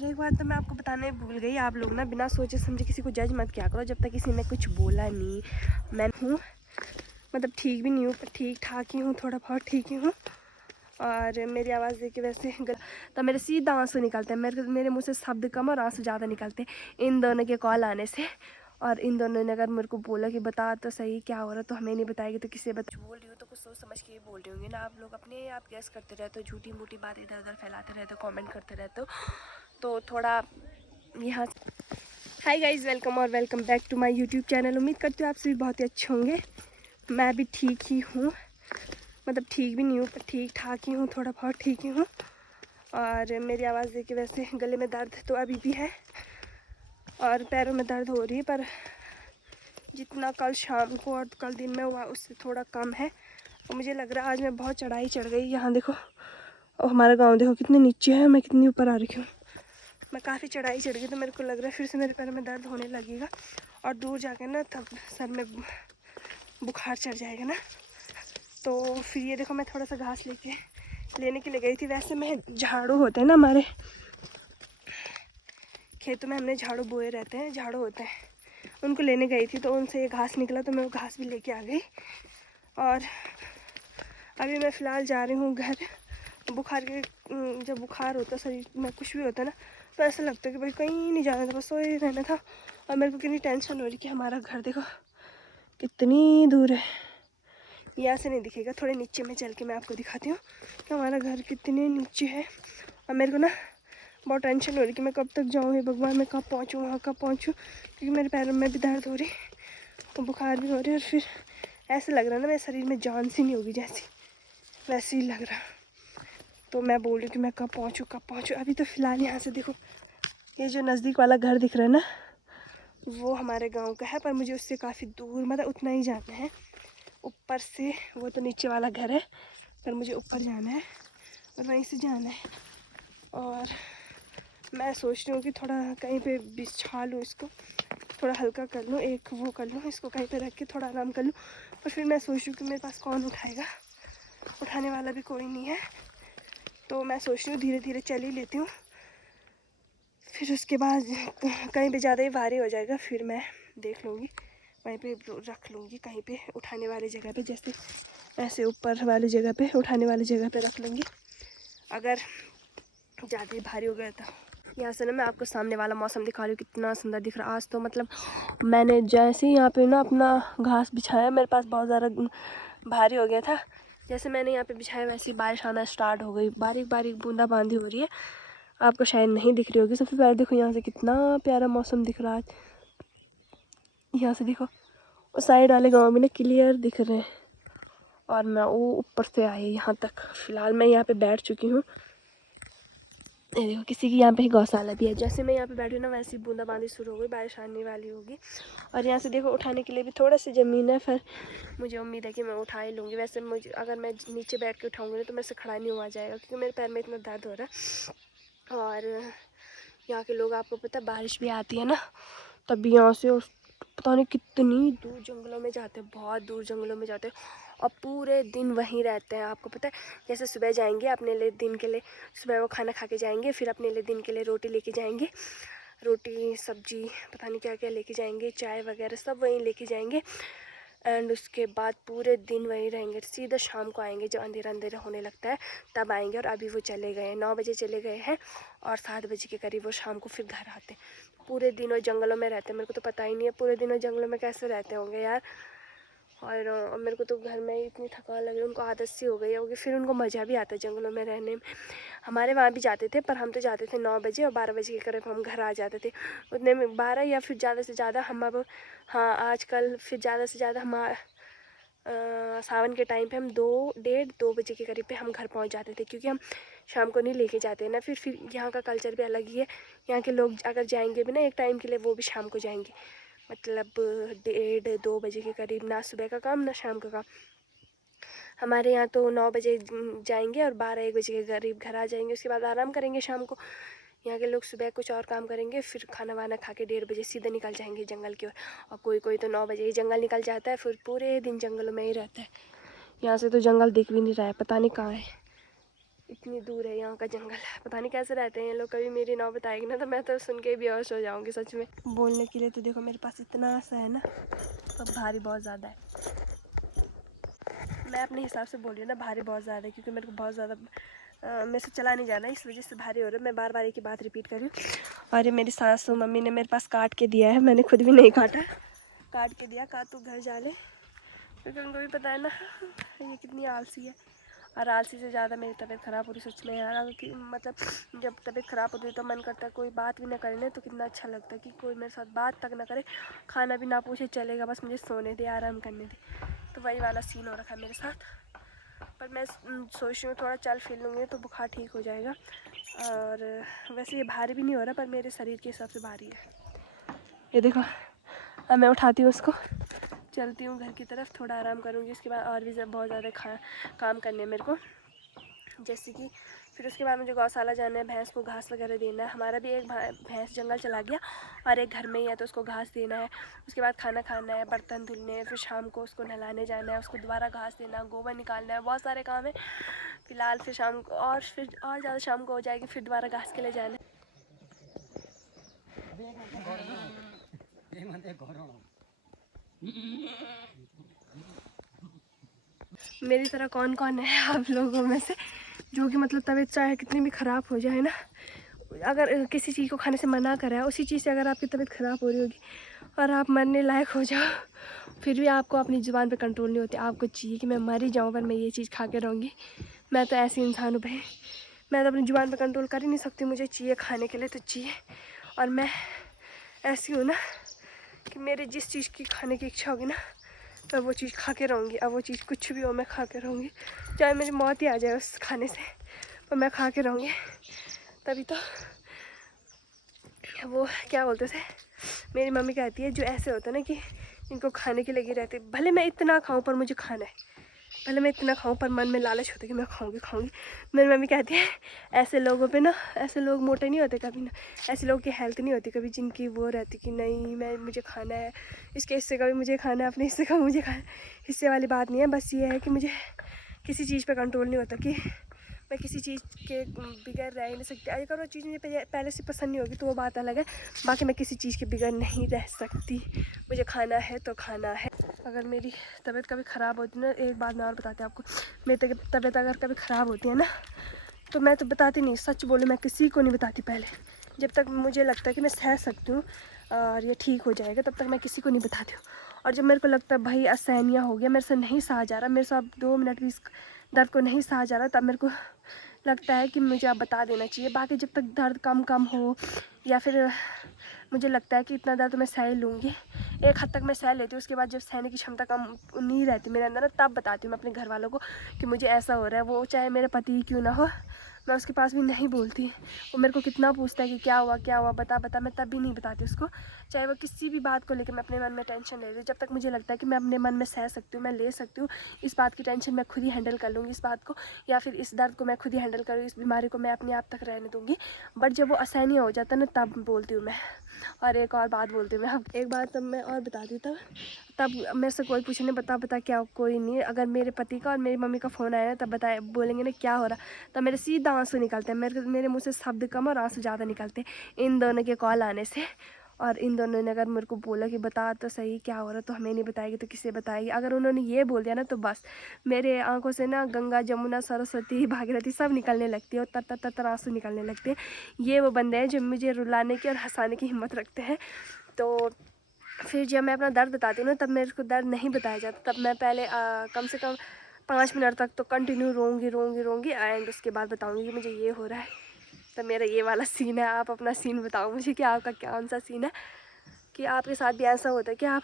और एक बात तो मैं आपको बताना ही भूल गई, आप लोग ना बिना सोचे समझे किसी को जज मत किया करो जब तक किसी ने कुछ बोला नहीं। मैं हूँ मतलब ठीक भी नहीं हूँ पर ठीक ठाक ही हूँ, थोड़ा बहुत ठीक ही हूँ। और मेरी आवाज़ देख के वैसे तो मेरे सीधा आंसू निकलते हैं, मेरे मुँह से शब्द कम और आंसू ज़्यादा निकलते हैं इन दोनों के कॉल आने से। और इन दोनों ने अगर मेरे को बोला कि बता तो सही क्या हो रहा है, तो हमें नहीं बताएगी तो किसे बता। बोल रही हूँ तो कुछ सोच समझ के ही बोल रही होंगी ना। आप लोग अपने आप गैस करते रहते हो, झूठी मूठी बात इधर उधर फैलाते रहते हो, कमेंट करते रहते हो, तो थोड़ा यहाँ। हाय गाइज़, वेलकम और welcome back to my YouTube channel. उम्मीद करती हूँ आप सभी बहुत ही अच्छे होंगे। मैं भी ठीक ही हूँ, मतलब ठीक भी नहीं हूँ पर ठीक ठाक ही हूँ, थोड़ा बहुत ठीक ही हूँ। और मेरी आवाज़ देख के वैसे गले में दर्द तो अभी भी है और पैरों में दर्द हो रही है, पर जितना कल शाम को और कल दिन में हुआ उससे थोड़ा कम है। और मुझे लग रहा है आज मैं बहुत चढ़ाई चढ़ गई। यहाँ देखो, और हमारा गांव देखो कितने नीचे है, मैं कितनी ऊपर आ रही हूँ। मैं काफ़ी चढ़ाई चढ़ गई, तो मेरे को लग रहा है फिर से मेरे पैर में दर्द होने लगेगा और दूर जाके ना तब सर में बुखार चढ़ जाएगा ना। तो फिर ये देखो, मैं थोड़ा सा घास लेने के लिए गई थी। वैसे मैं झाड़ू होते हैं ना हमारे खेतों में, हमने झाड़ू बोए रहते हैं, झाड़ू होते हैं, उनको लेने गई थी तो उनसे ये घास निकला तो मैं वो घास भी लेके आ गई। और अभी मैं फ़िलहाल जा रही हूँ घर। बुखार के जब बुखार होता है शरीर में, कुछ भी होता है ना, तो ऐसा लगता है कि भाई कहीं नहीं जाना था, बस सोए रहना था। और मेरे को कितनी टेंशन हो रही कि हमारा घर देखो कितनी दूर है, यहाँ से नहीं दिखेगा, थोड़े नीचे में चल के मैं आपको दिखाती हूँ कि हमारा घर कितने नीचे है। और मेरे को ना बहुत टेंशन हो रही कि मैं कब तक जाऊँ, हे भगवान, मैं कब पहुँचूँ, वहाँ कब पहुँचूँ, क्योंकि मेरे पैरों में भी दर्द हो रही और बुखार भी हो रही है। और फिर ऐसा लग रहा है ना मेरे शरीर में जान सी नहीं होगी, जैसी वैसे ही लग रहा। तो मैं बोल रही हूँ कि मैं कब पहुँचूँ। अभी तो फ़िलहाल यहाँ से देखो, ये जो नज़दीक वाला घर दिख रहा है ना, वो हमारे गांव का है, पर मुझे उससे काफ़ी दूर, मतलब उतना ही जाना है ऊपर से। वो तो नीचे वाला घर है, पर मुझे ऊपर जाना है और वहीं से जाना है। और मैं सोच रही हूँ कि थोड़ा कहीं पे बिछा लूँ इसको, थोड़ा हल्का कर लूँ, एक वो कर लूँ, इसको कहीं पे रख के थोड़ा आराम कर लूँ। पर फिर मैं सोच रही हूँ कि मेरे पास कौन उठाएगा, उठाने वाला भी कोई नहीं है। तो मैं सोच रही हूँ धीरे धीरे चल ही लेती हूँ, फिर उसके बाद कहीं पे ज़्यादा ही भारी हो जाएगा फिर मैं देख लूँगी, वहीं पे रख लूँगी कहीं पे उठाने वाली जगह पे, जैसे ऐसे ऊपर वाली जगह पे, उठाने वाली जगह पे रख लूँगी अगर ज़्यादा ही भारी हो गया था। यहाँ से ना मैं आपको सामने वाला मौसम दिखा रही हूँ, कितना सुंदर दिख रहा। आज तो मतलब मैंने जैसे ही यहाँ पे ना अपना घास बिछाया, मेरे पास बहुत ज़्यादा भारी हो गया था। जैसे मैंने यहाँ पे बिछाया वैसे ही बारिश आना स्टार्ट हो गई, बारीक बारीक बूंदा बांदी हो रही है, आपको शायद नहीं दिख रही होगी। सबसे पहले देखो यहाँ से कितना प्यारा मौसम दिख रहा है। यहाँ से देखो उस साइड वाले गांव में ना क्लियर दिख रहे हैं, और मैं वो ऊपर से आई यहाँ तक। फ़िलहाल मैं यहाँ पे बैठ चुकी हूँ। ये देखो किसी की यहाँ पे गौशाला भी है। जैसे मैं यहाँ पे बैठी हूँ ना, वैसे ही बूंदाबांदी शुरू हो गई, बारिश आने वाली होगी। और यहाँ से देखो उठाने के लिए भी थोड़ा सी ज़मीन है, फिर मुझे उम्मीद है कि मैं उठा ही लूँगी। वैसे मुझे अगर मैं नीचे बैठ के उठाऊँगी तो मेरे से खड़ा नहीं हुआ जाएगा, क्योंकि मेरे पैर में इतना दर्द हो रहा है। और यहाँ के लोग, आपको पता है बारिश भी आती है ना, तब यहाँ से पता नहीं कितनी दूर जंगलों में जाते हैं, बहुत दूर जंगलों में जाते हैं और पूरे दिन वहीं रहते हैं। आपको पता है, जैसे सुबह जाएंगे अपने लिए दिन के लिए, सुबह वो खाना खा के जाएंगे, फिर अपने लिए दिन के लिए रोटी लेके जाएंगे, रोटी सब्जी पता नहीं क्या क्या लेके जाएंगे, चाय वगैरह सब वहीं लेके जाएंगे। एंड उसके बाद पूरे दिन वहीं रहेंगे, सीधा शाम को आएंगे, जब अंधेरा अंधेरा होने लगता है तब आएंगे। और अभी वो चले गए हैं, 9 बजे चले गए हैं और 7 बजे के करीब वो शाम को फिर घर आते हैं। पूरे दिन वो जंगलों में रहते हैं, मेरे को तो पता ही नहीं है पूरे दिन वो जंगलों में कैसे रहते होंगे यार। और मेरे को तो घर में ही इतनी थकान लगी, उनको आदत सी हो गई होगी, फिर उनको मज़ा भी आता है जंगलों में रहने में। हमारे वहाँ भी जाते थे, पर हम तो जाते थे 9 बजे और 12 बजे के करीब हम घर आ जाते थे। उतने में 12 या फिर ज़्यादा से ज़्यादा हम अब, हाँ आजकल फिर ज़्यादा से ज़्यादा हम सावन के टाइम पे हम 2 बजे के करीब पे हम घर पहुंच जाते थे, क्योंकि हम शाम को नहीं लेके जाते हैं ना। फिर यहाँ का कल्चर भी अलग ही है। यहाँ के लोग अगर जाएंगे भी ना एक टाइम के लिए, वो भी शाम को जाएंगे, मतलब 1:30-2 बजे के करीब, ना सुबह का काम ना शाम का काम। हमारे यहाँ तो 9 बजे जाएंगे और 12-1 बजे के करीब घर आ जाएंगे, उसके बाद आराम करेंगे शाम को। यहाँ के लोग सुबह कुछ और काम करेंगे, फिर खाना वाना खा के 1:30 बजे सीधे निकल जाएंगे जंगल की ओर। और कोई कोई तो 9 बजे ही जंगल निकल जाता है, फिर पूरे दिन जंगलों में ही रहता है। यहाँ से तो जंगल दिख भी नहीं रहा है, पता नहीं कहाँ है। इतनी दूर है यहाँ का जंगल। पता नहीं कैसे रहते हैं ये लोग, कभी मेरी नाव बताएगी ना तो मैं तो सुन के बेहोश हो जाऊँगी सच में। बोलने के लिए तो देखो मेरे पास इतना सा है ना, तो भारी बहुत ज़्यादा है। मैं अपने हिसाब से बोल रही हूँ ना, भारी बहुत ज़्यादा है, क्योंकि मेरे को बहुत ज़्यादा मेरे से चला नहीं जाना, इस वजह से भारी हो रहा है। मैं बार बार एक ही बात रिपीट कर रही हूँ। और ये मेरी सासू मम्मी ने मेरे पास काट के दिया है, मैंने खुद भी नहीं काटा, काट के दिया, कहा तू घर जा ले, क्योंकि उनको भी पता है ना ये कितनी आलसी है। और आलसी से ज़्यादा मेरी तबीयत ख़राब हो रही सच में यार। कि मतलब जब तबीयत ख़राब होती है तो मन करता है कोई बात भी ना करे ना, तो कितना अच्छा लगता है कि कोई मेरे साथ बात तक ना करे, खाना भी ना पूछे, चलेगा, बस मुझे सोने दे, आराम करने दे। तो वही वाला सीन हो रखा है मेरे साथ। पर मैं सोच रही हूँ थोड़ा चल फिर लूँगी तो बुखार ठीक हो जाएगा। और वैसे ये भारी भी नहीं हो रहा, पर मेरे शरीर के हिसाब से भारी है। ये देखो, अब मैं उठाती हूँ उसको, चलती हूँ घर की तरफ, थोड़ा आराम करूँगी। उसके बाद और भी बहुत ज़्यादा काम करने हैं मेरे को, जैसे कि फिर उसके बाद मुझे गौशाला जाना है, भैंस को घास वगैरह देना है। हमारा भी एक भैंस जंगल चला गया और एक घर में ही है, तो उसको घास देना है। उसके बाद खाना खाना है, बर्तन धुलने हैं, फिर शाम को उसको नहलाने जाना है, उसको दोबारा घास देना, गोबर निकालना है, बहुत सारे काम है फिलहाल। फिर शाम को और ज़्यादा शाम को हो जाएगी, फिर दोबारा घास के लिए जाना है। मेरी तरह कौन कौन है आप लोगों में से जो कि मतलब तबीयत चाहे कितनी भी ख़राब हो जाए ना, अगर किसी चीज़ को खाने से मना करा, उसी चीज़ से अगर आपकी तबीयत ख़राब हो रही होगी और आप मरने लायक हो जाओ, फिर भी आपको अपनी ज़ुबान पे कंट्रोल नहीं होती। आपको चाहिए कि मैं मर ही जाऊँ पर मैं ये चीज़ खा के रहूँगी। मैं तो ऐसी इंसान हूँ भाई, मैं तो अपनी ज़ुबान पे कंट्रोल कर ही नहीं सकती, मुझे चाहिए खाने के लिए तो चाहिए। और मैं ऐसी हूँ ना कि मेरी जिस चीज़ की खाने की इच्छा होगी ना, मैं वो चीज़ खा के रहूँगी। अब वो चीज़ कुछ भी हो मैं खा के रहूँगी, चाहे मेरी मौत ही आ जाए उस खाने से, पर मैं खा के रहूँगी। तभी तो वो क्या बोलते थे, मेरी मम्मी कहती है जो ऐसे होता है ना कि इनको खाने की लगी रहती है, भले मैं इतना खाऊं पर मुझे खाना है, भले मैं इतना खाऊं पर मन में लालच होता है कि मैं खाऊंगी। मेरी मम्मी कहती है ऐसे लोगों पे ना, ऐसे लोग मोटे नहीं होते कभी ना, ऐसे लोगों की हेल्थ नहीं होती कभी, जिनकी वो रहती कि नहीं मुझे खाना है, इसके हिस्से का भी मुझे खाना है, अपने हिस्से का मुझे खाना है। हिस्से वाली बात नहीं है, बस ये है कि मुझे किसी चीज़ पर कंट्रोल नहीं होता कि मैं किसी चीज़ के बगैर रह ही नहीं सकती। अगर वो चीज़ मुझे पहले से पसंद नहीं होगी तो वो बात अलग है, बाकी मैं किसी चीज़ के बगैर नहीं रह सकती। मुझे खाना है तो खाना है। अगर मेरी तबीयत कभी ख़राब होती है ना, एक बात मैं और बताती हूँ आपको, मेरी तबीयत अगर कभी ख़राब होती है ना, तो मैं तो बताती नहीं, सच बोलूँ मैं किसी को नहीं बताती पहले। जब तक मुझे लगता है कि मैं सह सकती हूँ और ये ठीक हो जाएगा, तब तक मैं किसी को नहीं बताती हूँ। और जब मेरे को लगता है भाई असहनीय हो गया, मेरे से नहीं सहा जा रहा, मेरे से अब 2 मिनट भी इस दर्द को नहीं सहा जा रहा, तब मेरे को लगता है कि मुझे अब बता देना चाहिए। बाकी जब तक दर्द कम हो, या फिर मुझे लगता है कि इतना दर्द मैं सह लूँगी, एक हद तक मैं सह लेती हूँ, उसके बाद जब सहने की क्षमता कम नहीं रहती मेरे अंदर ना, तब बताती हूँ मैं अपने घर वालों को कि मुझे ऐसा हो रहा है। वो चाहे मेरे पति क्यों ना हो, मैं उसके पास भी नहीं बोलती। वो मेरे को कितना पूछता है कि क्या हुआ बता, मैं तब भी नहीं बताती उसको। चाहे वो किसी भी बात को लेकर मैं अपने मन में टेंशन ले रही हूँ, जब तक मुझे लगता है कि मैं अपने मन में सह सकती हूँ, मैं ले सकती हूँ, इस बात की टेंशन मैं खुद ही हैंडल कर लूँगी इस बात को, या फिर इस दर्द को मैं खुद ही हैंडल करूँ, इस बीमारी को मैं अपने आप तक रहने दूँगी। बट जब वो असहनीय हो जाता है ना, तब बोलती हूँ मैं। और एक और बात बोलती हूँ मैं, अब एक बात तब मैं और बताती हूँ, तब मेरे से कोई पूछे नहीं बता क्या, कोई नहीं। अगर मेरे पति का और मेरी मम्मी का फ़ोन आया ना, तब बोलेंगे ना क्या हो रहा, तब मेरे सीधा आंसू निकलते हैं, मेरे मुँह से शब्द कम और आंसू ज़्यादा निकलते हैं इन दोनों के कॉल आने से। और इन दोनों ने अगर मेरे को बोला कि बता तो सही क्या हो रहा, तो हमें नहीं बताएगी तो किसे बताएगी। अगर उन्होंने ये बोल दिया ना, तो बस मेरे आंखों से ना गंगा जमुना सरस्वती भागीरथी सब निकलने लगती है, और तर आंसू निकलने लगते हैं। ये वो बंदे हैं जो मुझे रुलाने की और हंसाने की हिम्मत रखते हैं। तो फिर जब मैं अपना दर्द बताती हूँ ना, तब मेरे को दर्द नहीं बताया जाता, तब मैं पहले कम से कम 5 मिनट तक तो कंटिन्यू रोऊंगी एंड उसके बाद बताऊँगी कि मुझे ये हो रहा है। तो मेरा ये वाला सीन है। आप अपना सीन बताओ मुझे कि आपका कौन सा सीन है, कि आपके साथ भी ऐसा होता है कि आप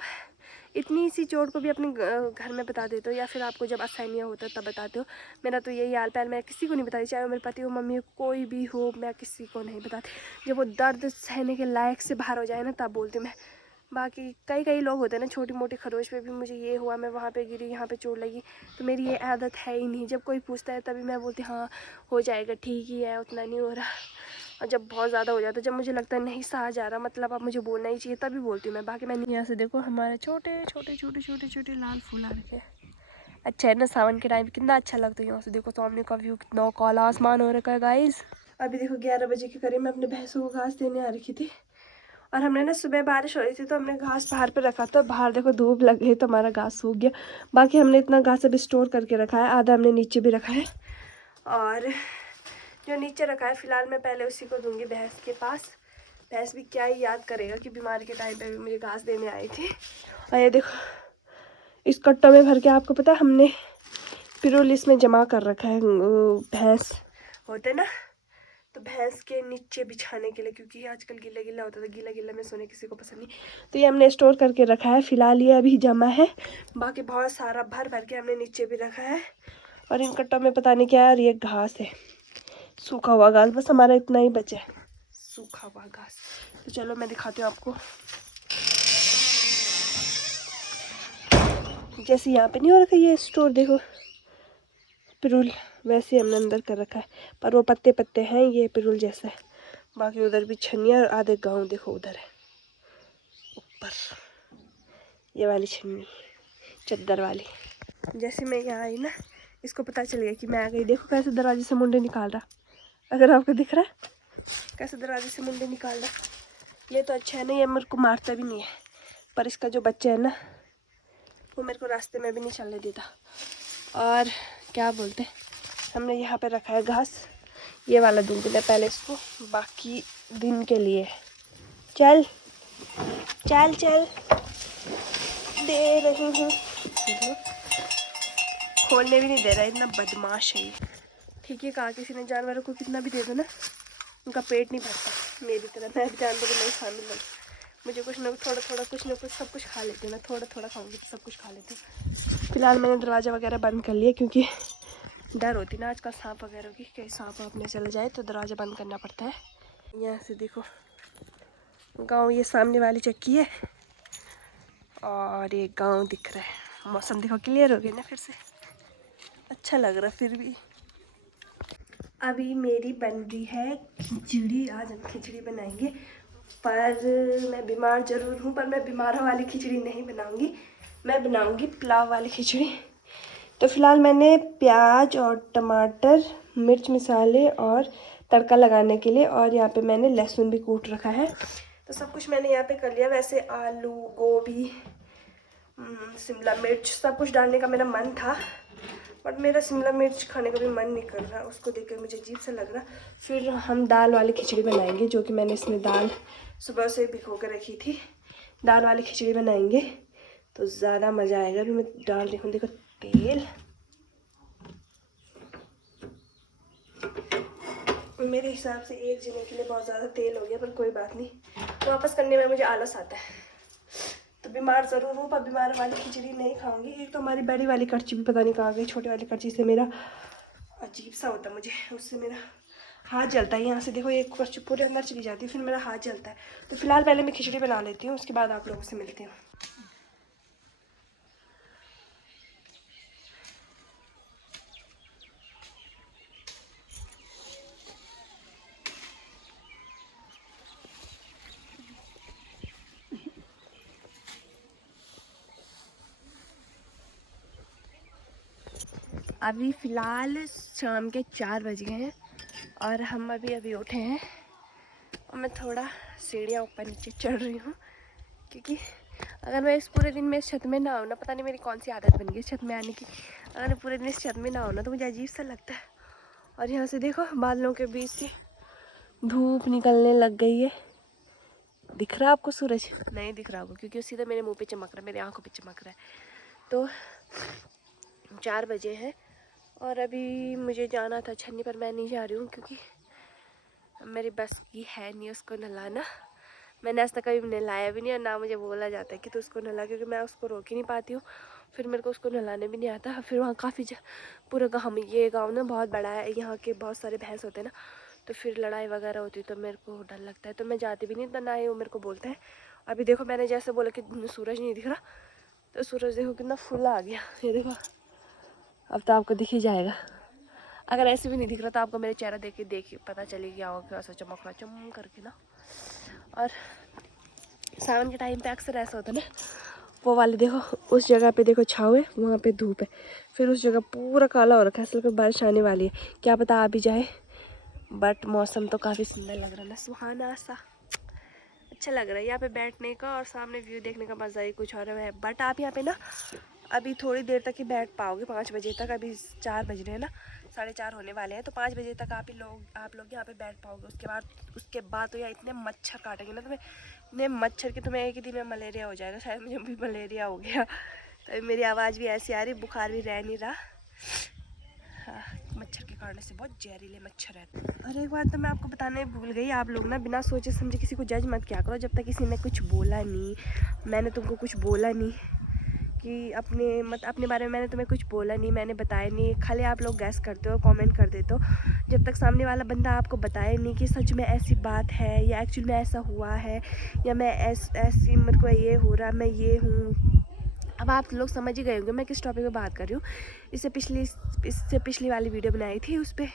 इतनी सी चोट को भी अपने घर में बता देते हो, या फिर आपको जब असहनीय होता है तब बताते हो। मेरा तो यही हाल, पहले मैं किसी को नहीं बताती, चाहे वो मेरे पति हो, मम्मी हो, कोई भी हो, मैं किसी को नहीं बताती। जब वो दर्द सहने के लायक से बाहर हो जाए ना, तब बोलती हूँ मैं। बाकी कई लोग होते हैं ना, छोटी मोटी खरोच पे भी मुझे ये हुआ, मैं वहाँ पे गिरी, यहाँ पे चोट लगी, तो मेरी ये आदत है ही नहीं। जब कोई पूछता है तभी मैं बोलती हाँ हो जाएगा, ठीक ही है, उतना नहीं हो रहा। और जब बहुत ज़्यादा हो जाता है, जब मुझे लगता है नहीं सहा जा रहा, मतलब अब मुझे बोलना ही चाहिए, तभी बोलती हूँ मैं। बाकी मैं यहाँ से देखो हमारे छोटे छोटे लाल फूल आ रखे हैं, अच्छा है ना, सावन के टाइम कितना अच्छा लगता है। यहाँ से देखो सामने का व्यू, कितना काला आसमान हो रखा है गाइस। अभी देखो 11 बजे के करीब मैं अपने भैंसों को घास देने आ रखी थी, और हमने ना सुबह बारिश हो रही थी तो हमने घास बाहर पे रखा था। बाहर देखो धूप लग गई तो हमारा घास सूख गया। बाकी हमने इतना घास अभी स्टोर करके रखा है, आधा हमने नीचे भी रखा है, और जो नीचे रखा है फिलहाल मैं पहले उसी को दूंगी भैंस के पास। भैंस भी क्या ही याद करेगा कि बीमारी के टाइम पे भी मुझे घास देने आई थी। और ये देखो इस कट्टों में भर के, आपको पता है हमने पिरुल इसमें जमा कर रखा है। भैंस होते ना, तो भैंस के नीचे बिछाने के लिए, क्योंकि आजकल गीला गीला होता था, गीला गीला में सोने किसी को पसंद नहीं, तो ये हमने स्टोर करके रखा है। फिलहाल ये अभी जमा है, बाकी बहुत सारा भर भर के हमने नीचे भी रखा है। और इन कट्टों में पता नहीं क्या है, और ये घास है, सूखा हुआ घास, बस हमारा इतना ही बचा है, सूखा हुआ घास। तो चलो मैं दिखाती हूँ आपको। जैसे यहाँ पे नहीं हो रखा ये स्टोर, देखो पिरुल, वैसे हमने अंदर कर रखा है, पर वो पत्ते पत्ते हैं, ये पिरुल जैसा है। बाकी उधर भी छन्नी और आधे गाँव देखो उधर है ऊपर, ये वाली छन्नी चद्दर वाली। जैसे मैं यहाँ आई ना, इसको पता चल गया कि मैं आ गई। देखो कैसे दरवाजे से मुंडे निकाल रहा, अगर आपको दिख रहा है कैसे दरवाजे से मुंडे निकाल रहा। ये तो अच्छा है ना, ये मेरे को मारता भी नहीं है, पर इसका जो बच्चा है ना वो मेरे को रास्ते में भी नहीं चलने देता। और क्या बोलते हैं, हमने यहाँ पे रखा है घास, ये वाला दूंगी मैं पहले इसको, बाकी दिन के लिए। चल चल चल, दे रही हूँ। खोलने भी नहीं दे रहा, इतना बदमाश है ये। ठीक है, कहा किसी ने जानवरों को कितना भी दे दो ना, उनका पेट नहीं भरता। मेरी तरह मैं भी जानवरों में शामिल हूँ, मुझे कुछ ना थोड़ा थोड़ा कुछ ना कुछ सब कुछ खा लेती हूँ। मैं थोड़ा थोड़ा खाऊंगी तो सब कुछ खा लेती हूँ। फिलहाल मैंने दरवाज़ा वगैरह बंद कर लिया, क्योंकि डर होती ना आजकल सांप वगैरह की, कहीं सांप अपने चले जाए तो दरवाज़ा बंद करना पड़ता है। यहाँ से देखो गांव, ये सामने वाली चक्की है और ये गांव दिख रहा है। मौसम देखो क्लियर हो गया ना, फिर से अच्छा लग रहा है। फिर भी अभी मेरी बन रही है खिचड़ी, आज हम खिचड़ी बनाएंगे। पर मैं बीमार ज़रूर हूँ, पर मैं बीमारों वाली खिचड़ी नहीं बनाऊंगी, मैं बनाऊंगी पुलाव वाली खिचड़ी। तो फिलहाल मैंने प्याज और टमाटर, मिर्च मसाले और तड़का लगाने के लिए, और यहाँ पे मैंने लहसुन भी कूट रखा है। तो सब कुछ मैंने यहाँ पे कर लिया। वैसे आलू, गोभी, शिमला मिर्च सब कुछ डालने का मेरा मन था, बट मेरा शिमला मिर्च खाने का भी मन नहीं कर रहा, उसको देखकर मुझे अजीब सा लग रहा। फिर हम दाल वाली खिचड़ी बनाएंगे, जो कि मैंने इसमें दाल सुबह से भिगो कर रखी थी। दाल वाली खिचड़ी बनाएंगे तो ज़्यादा मज़ा आएगा। अभी मैं डाल रही हूँ, देखो तेल। मेरे हिसाब से एक जने के लिए बहुत ज़्यादा तेल हो गया, पर कोई बात नहीं, वापस करने में मुझे आलस आता है। तो बीमार ज़रूर हूँ, पर बीमार वाली खिचड़ी नहीं खाऊंगी। एक तो हमारी बड़ी वाली कड़छी भी पता नहीं कहाँ गई, छोटी वाली कड़छी से मेरा अजीब सा होता है, मुझे उससे मेरा हाथ जलता है। यहाँ से देखो एक कड़छी पूरे अंदर चली जाती है, फिर मेरा हाथ जलता है। तो फिलहाल पहले मैं खिचड़ी बना लेती हूँ, उसके बाद आप लोगों से मिलती हूँ। अभी फ़िलहाल शाम के 4 बज गए हैं और हम अभी उठे हैं, और मैं थोड़ा सीढ़ियाँ ऊपर नीचे चढ़ रही हूँ, क्योंकि अगर मैं इस पूरे दिन में इस छत में ना आऊँ ना, पता नहीं मेरी कौन सी आदत बन गई छत में आने की, अगर मैं पूरे दिन इस छत में ना आऊँ ना तो मुझे अजीब सा लगता है। और यहाँ से देखो बादलों के बीच से धूप निकलने लग गई है। दिख रहा है आपको सूरज? नहीं दिख रहा होगा, क्योंकि सीधा मेरे मुंह पे चमक रहा है, मेरी आंखों पे चमक रहा है। तो 4 बजे हैं और अभी मुझे जाना था छन्नी, पर मैं नहीं जा रही हूँ, क्योंकि मेरी बस की है नहीं उसको नहलाना। मैंने आज तक कभी नहलाया भी नहीं, और ना मुझे बोला जाता है कि तू उसको नहला, क्योंकि मैं उसको रोक ही नहीं पाती हूँ। फिर मेरे को उसको नहलाने भी नहीं आता। फिर वहाँ काफ़ी पूरा गाँव, ये गाँव ना बहुत बड़ा है, यहाँ के बहुत सारे भैंस होते हैं ना, तो फिर लड़ाई वगैरह होती है, तो मेरे को डर लगता है, तो मैं जाती भी नहीं, तो ना ही वो मेरे को बोलता है। अभी देखो मैंने जैसे बोला कि सूरज नहीं दिख रहा, तो सूरज देखो कितना फुल आ गया, ये देखो अब तो आपको दिख ही जाएगा। अगर ऐसे भी नहीं दिख रहा तो आपको मेरे चेहरा देख के पता चलेगा क्या होगा, कैसा चमक रहा चम करके ना। और सावन के टाइम पे अक्सर ऐसा होता है ना, वो वाले देखो, उस जगह पे देखो छाँव है, वहाँ पे धूप है, फिर उस जगह पूरा काला हो रखा है। असल में बारिश आने वाली है, क्या पता आ भी जाए। बट मौसम तो काफ़ी सुंदर लग रहा है ना, सुहाना सा, अच्छा लग रहा है यहाँ पे बैठने का और सामने व्यू देखने का मज़ा ही कुछ और है। बट आप यहाँ पे ना अभी थोड़ी देर तक ही बैठ पाओगे, 5 बजे तक। अभी 4 बज रहे हैं ना, 4:30 होने वाले हैं, तो 5 बजे तक आप लोग यहाँ पे बैठ पाओगे। उसके बाद तो यार इतने मच्छर काटेंगे ना तुम्हें, इतने मच्छर कि तुम्हें एक ही दिन में मलेरिया हो जाएगा। शायद मुझे भी मलेरिया हो गया, तो मेरी आवाज़ भी ऐसी आ रही, बुखार भी रह नहीं रहा। हाँ, मच्छर के कारण से बहुत जहरीले मच्छर है। और एक बात तो मैं आपको बताने भूल गई, आप लोग ना बिना सोचे समझे किसी को जज मत किया करो। जब तक किसी ने कुछ बोला नहीं, मैंने तुमको कुछ बोला नहीं कि अपने बारे में मैंने तुम्हें कुछ बोला नहीं, मैंने बताया नहीं, खाली आप लोग गैस करते हो, कमेंट कर देते हो। जब तक सामने वाला बंदा आपको बताए नहीं कि सच में ऐसी बात है या एक्चुअल में ऐसा हुआ है या मैं ऐसी मेरे को ये हो रहा, मैं ये हूँ। अब आप लोग समझ ही गए होंगे मैं किस टॉपिक पे बात कर रही हूँ। इससे पिछली वाली वीडियो बनाई थी, उस पर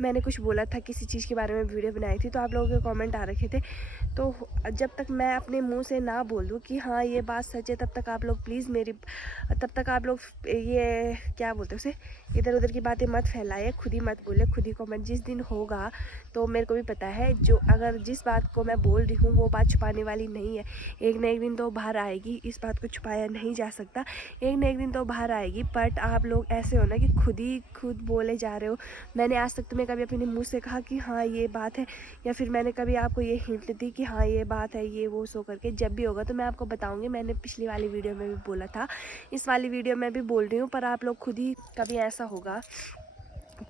मैंने कुछ बोला था, किसी चीज़ के बारे में वीडियो बनाई थी, तो आप लोगों के कमेंट आ रखे थे। तो जब तक मैं अपने मुंह से ना बोल दूँ कि हाँ ये बात सच है, तब तक आप लोग प्लीज़ तब तक आप लोग ये क्या बोलते हैं उसे, इधर उधर की बातें मत फैलाइए, खुद ही मत बोले, खुद ही कमेंट। जिस दिन होगा तो मेरे को भी पता है, अगर जिस बात को मैं बोल रही हूँ वो बात छुपाने वाली नहीं है। एक न एक दिन तो बाहर आएगी, इस बात को छुपाया नहीं जा सकता, एक न एक दिन तो बाहर आएगी। बट आप लोग ऐसे हो ना कि खुद बोले जा रहे हो। मैंने आज तक तुम्हें कभी अपने मुंह से कहा कि हाँ ये बात है, या फिर मैंने कभी आपको ये हिंट दी कि हाँ ये बात है, ये वो सो करके। जब भी होगा तो मैं आपको बताऊंगी। मैंने पिछली वाली वीडियो में भी बोला था, इस वाली वीडियो में भी बोल रही हूँ, पर आप लोग खुद ही कभी ऐसा होगा।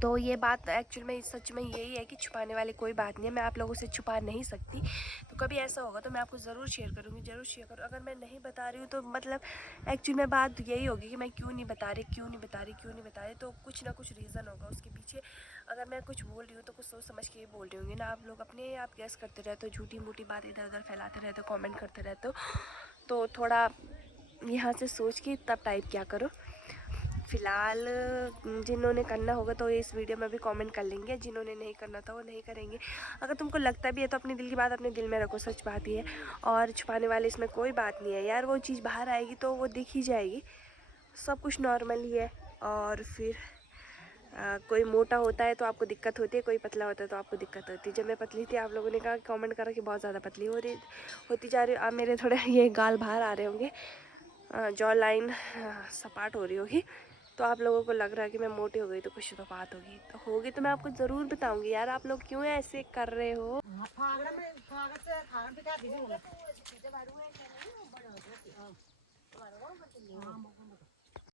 तो ये बात एक्चुअल में सच में यही है कि छुपाने वाली कोई बात नहीं है, मैं आप लोगों से छुपा नहीं सकती। तो कभी ऐसा होगा तो मैं आपको ज़रूर शेयर करूँगी, ज़रूर शेयर करूँ। अगर मैं नहीं बता रही हूँ तो मतलब एक्चुअल में बात यही होगी कि मैं क्यों नहीं बता रही, तो कुछ ना कुछ रीज़न होगा उसके पीछे। अगर मैं कुछ बोल रही हूँ तो कुछ सोच समझ के ही बोल रही होंगी ना। आप लोग अपने आप गैस करते रहते हो, झूठी मूठी बात इधर उधर फैलाते रहते हो, कॉमेंट करते रहते हो। तो थोड़ा यहाँ से सोच के तब टाइप क्या करो। फ़िलहाल जिन्होंने करना होगा तो इस वीडियो में भी कमेंट कर लेंगे, जिन्होंने नहीं करना था वो नहीं करेंगे। अगर तुमको लगता भी है तो अपने दिल की बात अपने दिल में रखो, सच बात ही है। और छुपाने वाले इसमें कोई बात नहीं है यार, वो चीज़ बाहर आएगी तो वो दिख ही जाएगी, सब कुछ नॉर्मल ही है। और फिर कोई मोटा होता है तो आपको दिक्कत होती है, कोई पतला होता है तो आपको दिक्कत होती है। जब मैं पतली थी आप लोगों ने कहा, कमेंट करा कि बहुत ज़्यादा पतली होती जा रही। अब मेरे थोड़े ये गाल बाहर आ रहे होंगे, जॉ लाइन सपाट हो रही होगी, तो आप लोगों को लग रहा है कि मैं मोटी हो गई, तो कुछ तो बात होगी तो मैं आपको ज़रूर बताऊंगी। यार आप लोग क्यों ऐसे कर रहे हो।